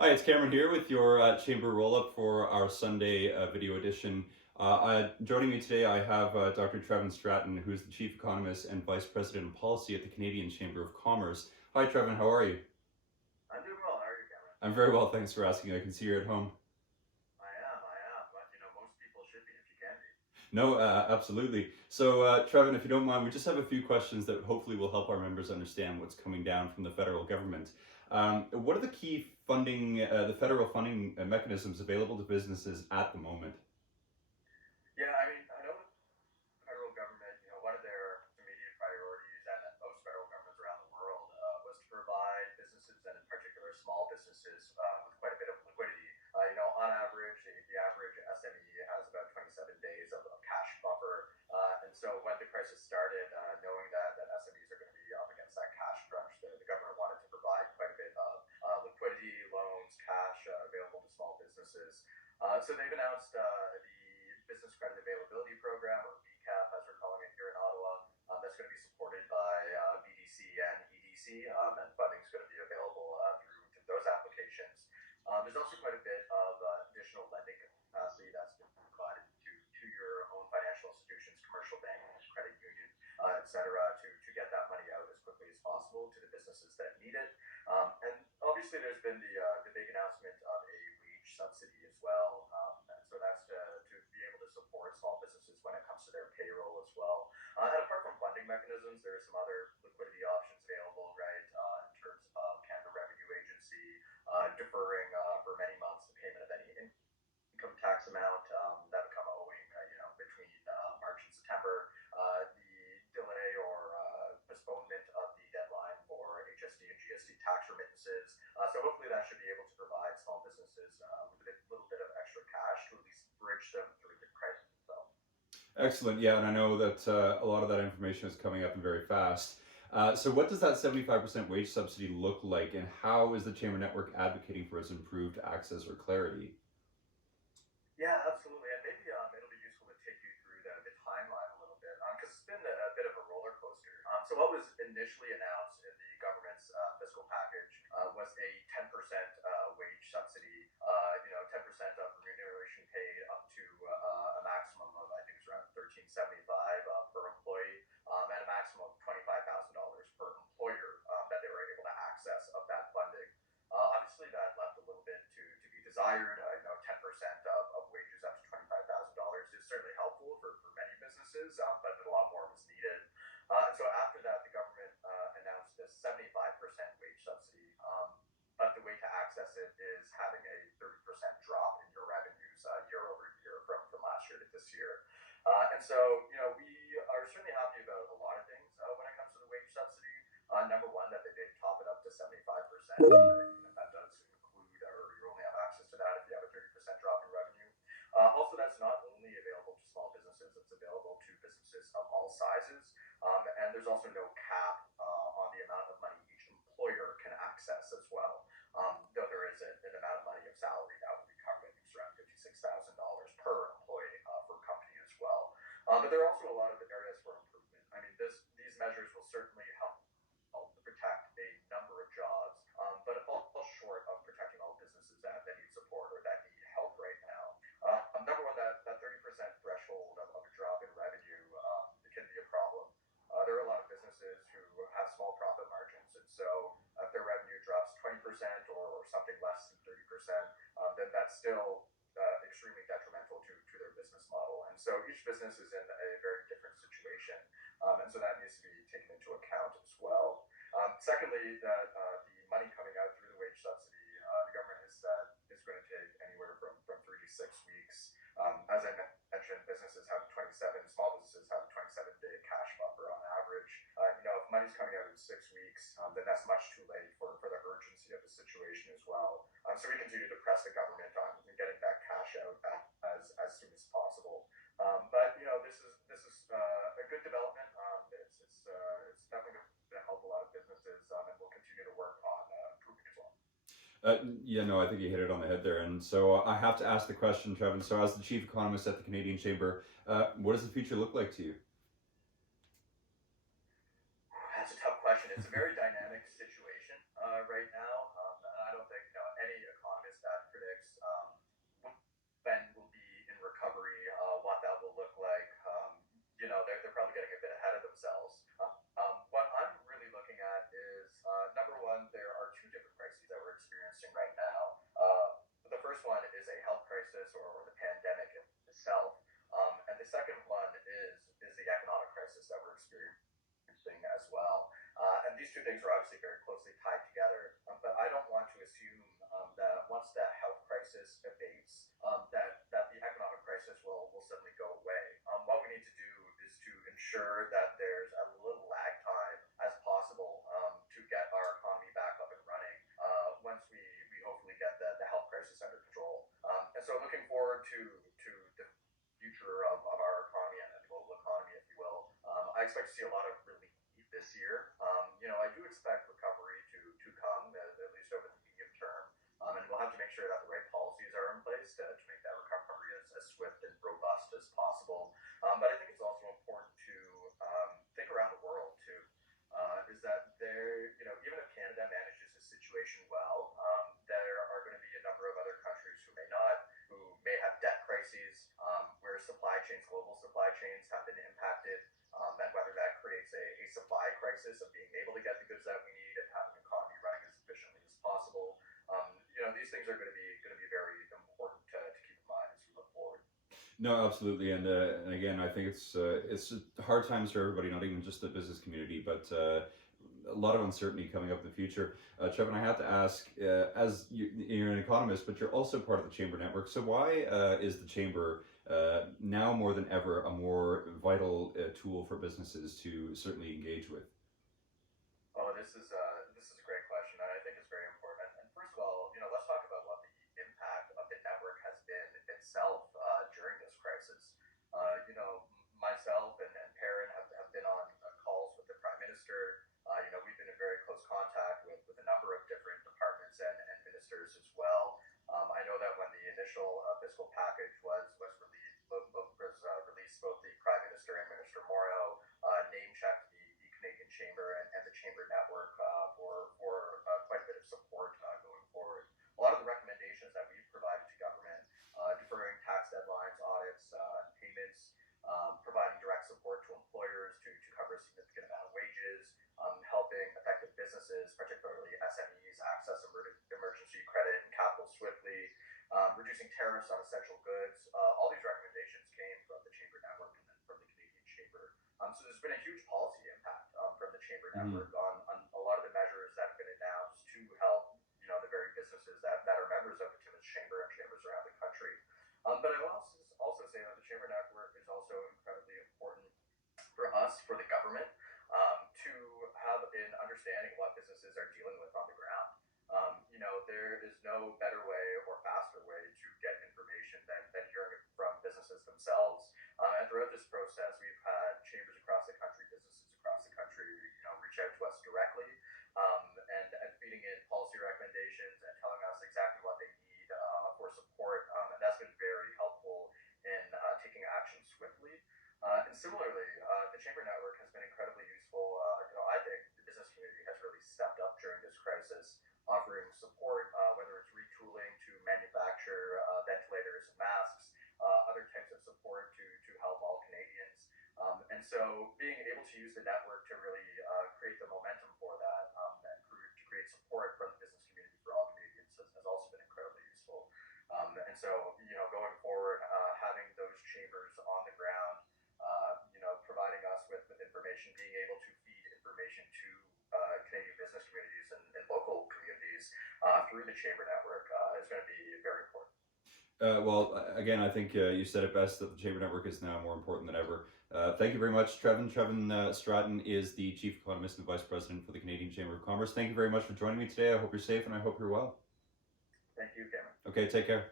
Hi, it's Cameron here with your chamber roll-up for our Sunday video edition. Joining me today, I have Dr. Trevin Stratton, who's the Chief Economist and Vice President of Policy at the Canadian Chamber of Commerce. Hi, Trevin, how are you? I'm doing well. How are you, Cameron? I'm very well, thanks for asking. I can see you're at home. I am. But most people should be if you can be. No, absolutely. So, Trevin, if you don't mind, we just have a few questions that hopefully will help our members understand what's coming down from the federal government. What are the key the federal funding mechanisms available to businesses at the moment? Yeah, I know the federal government, one of their immediate priorities, and most federal governments around the world, was to provide businesses, and in particular small businesses, with quite a bit of liquidity. On average, the average SME has about 27 days of cash buffer. And so when the crisis started, knowing that SMEs are going to be up against that cash crunch, the government wanted to provide quite a bit of liquidity, loans, cash available to small businesses. So they've announced the Business Credit Availability Program, or BCAP, as we're calling it here in Ottawa. That's going to be supported by BDC and EDC, and funding is going to be available through those applications. There's also quite a bit of additional lending capacity that's been provided to your own financial institutions, commercial banks, credit union, et cetera, to get that money out as quickly as possible to the businesses that need it. And obviously, there's been the big announcement of a wage subsidy as well. And so that's to be able to support small businesses when it comes to their payroll as well. And apart from funding mechanisms, there are some other liquidity options available, right, in terms of Canada Revenue Agency deferring for many months the payment of any income tax amount that become owing, between March and September. The delay or postponement of the deadline for HST and GST tax remittances. So hopefully that should be able to provide small businesses with a little bit of extra cash to at least bridge them through the crisis itself. Excellent. Yeah, and I know that a lot of that information is coming up and very fast. So, what does that 75% wage subsidy look like, and how is the Chamber Network advocating for its improved access or clarity? Yeah, absolutely. And maybe it'll be useful to take you through the timeline a little bit, because it's been a bit of a roller coaster. So what was initially announced in the government's fiscal package was a 10% wage subsidy, 10% of remuneration paid up to a maximum of, I think it's around 1375 per employee, and a maximum of $25,000 per employer that they were able to access of that funding. Obviously, that left a little bit to be desired. 10% of wages up to $25,000 is certainly helpful for many businesses, but a lot more was needed. And so after that, the government announced this 75% wage subsidy. But the way to access it is having a 30% drop in your revenues year over year from last year to this year. And so, we are certainly happy about a lot of things when it comes to the wage subsidy. Number one, that they did top it up to 75%. Mhm. That does include, or you only have access to that if you have a 30% drop in revenue. Also, that's not only available to small businesses, it's available to businesses of all sizes. And there's also no cap on the amount of money each employer can access as well. Though there is an amount of money of salary that would be covered, I think it's around $56,000 per employee for a company as well. But there are also a lot of areas for improvement. These measures will certainly help protect a number of jobs, but it falls short of protecting all businesses that need support or that need help right now. Number one, that 30% threshold of a drop in revenue can be a problem. There are a lot of businesses who have small profit margins, and so if their revenue drops 20% or something less than 30%, then that's still extremely detrimental to their business model. And so each business is in a very different situation, and so that needs to be taken into account as well. Secondly, that the money coming out through the wage subsidy, the government has said is going to take anywhere from 3 to 6 weeks. As I mentioned, small businesses have a 27-day cash buffer on average. If money's coming out in 6 weeks, then that's much too late for the urgency of the situation as well. So we continue to press the government on getting that cash out as soon as possible. But this is a good development. It's definitely going to help a lot of businesses, and we'll continue to work on improving as well. Yeah, no, I think you hit it on the head there. And so I have to ask the question, Trevin. So, as the chief economist at the Canadian Chamber, what does the future look like to you? That's a tough question. It's a very dynamic situation right now. And I don't think any economist things are obviously very closely tied together, but I don't want to assume that once that health crisis abates, that the economic crisis will suddenly go away. What we need to do is to ensure that there's as little lag time as possible to get our economy back up and running once we hopefully get the health crisis under control. And so looking forward to the future of our economy and the global economy, if you will. I expect to see a lot of relief this year. I do expect recovery to come, at least over the medium term, and we'll have to make sure that the right policies are in place to make that recovery as swift and robust as possible. But I think it's also important to think around the world too. Is that there, even if Canada manages the situation well, there are going to be a number of other countries who may not, who may have debt crises, where supply chains, global supply chains, have been impacted, and whether that creates a supply crisis of being able to get the goods that we need and having an economy running as efficiently as possible. These things are going to be very important to keep in mind as we look forward. No, absolutely, and again, I think it's hard times for everybody, not even just the business community, but a lot of uncertainty coming up in the future. Trevin, I have to ask, as you're an economist, but you're also part of the Chamber Network. So why is the Chamber now more than ever a more vital tool for businesses to certainly engage with? Oh, this is a great question, and I think it's very important. And first of all, let's talk about what the impact of the network has been itself during this crisis. Myself and Perrin have been on calls with the Prime Minister. We've been in very close contact with a number of different departments and ministers as well. I know that when the initial fiscal package was released, both the Prime Minister and Minister Morneau name checked the Canadian Chamber and the Chamber Network for quite a bit of support going forward. A lot of the recommendations that we've provided to government, deferring tax deadlines, audits, payments, providing direct support to employers to cover a significant amount of wages, helping affected businesses, particularly SMEs, access emergency credit and capital swiftly, reducing tariffs on essential goods. All these recommendations came from the Chamber Network and then from the Canadian Chamber. So there's been a huge policy impact from the Chamber Mm-hmm. Network on a lot of the measures that have been announced to help, the very businesses that are members of the Timmins Chamber and chambers around the country. But I will also say that the Chamber Network is also incredibly important for us, for the government, to have an understanding of what businesses are dealing with on the ground. There is no better way or faster way to get information than hearing it from businesses themselves. And throughout this process, we've had chambers across the country, businesses across the country, reach out to us directly, and feeding in policy recommendations and telling us exactly what they need for support. And that's been very helpful in taking action swiftly. And similarly, the Chamber Network has been incredibly useful. I think the business community has really stepped up during this crisis, offering support, whether it's retooling to manufacture ventilators and masks, other types of support to help all Canadians. And so being able to use the network to really create the momentum for that and to create support from the business community for all Canadians has also been incredibly useful. And so, going forward, having those chambers on the ground, providing us with information, being able to feed information to Canadian business communities and local communities through the Chamber Network is going to be very important. Well, again, I think you said it best that the Chamber Network is now more important than ever. Thank you very much, Trevin. Trevin Stratton is the Chief Economist and Vice President for the Canadian Chamber of Commerce. Thank you very much for joining me today. I hope you're safe and I hope you're well. Thank you, Cameron. Okay, take care.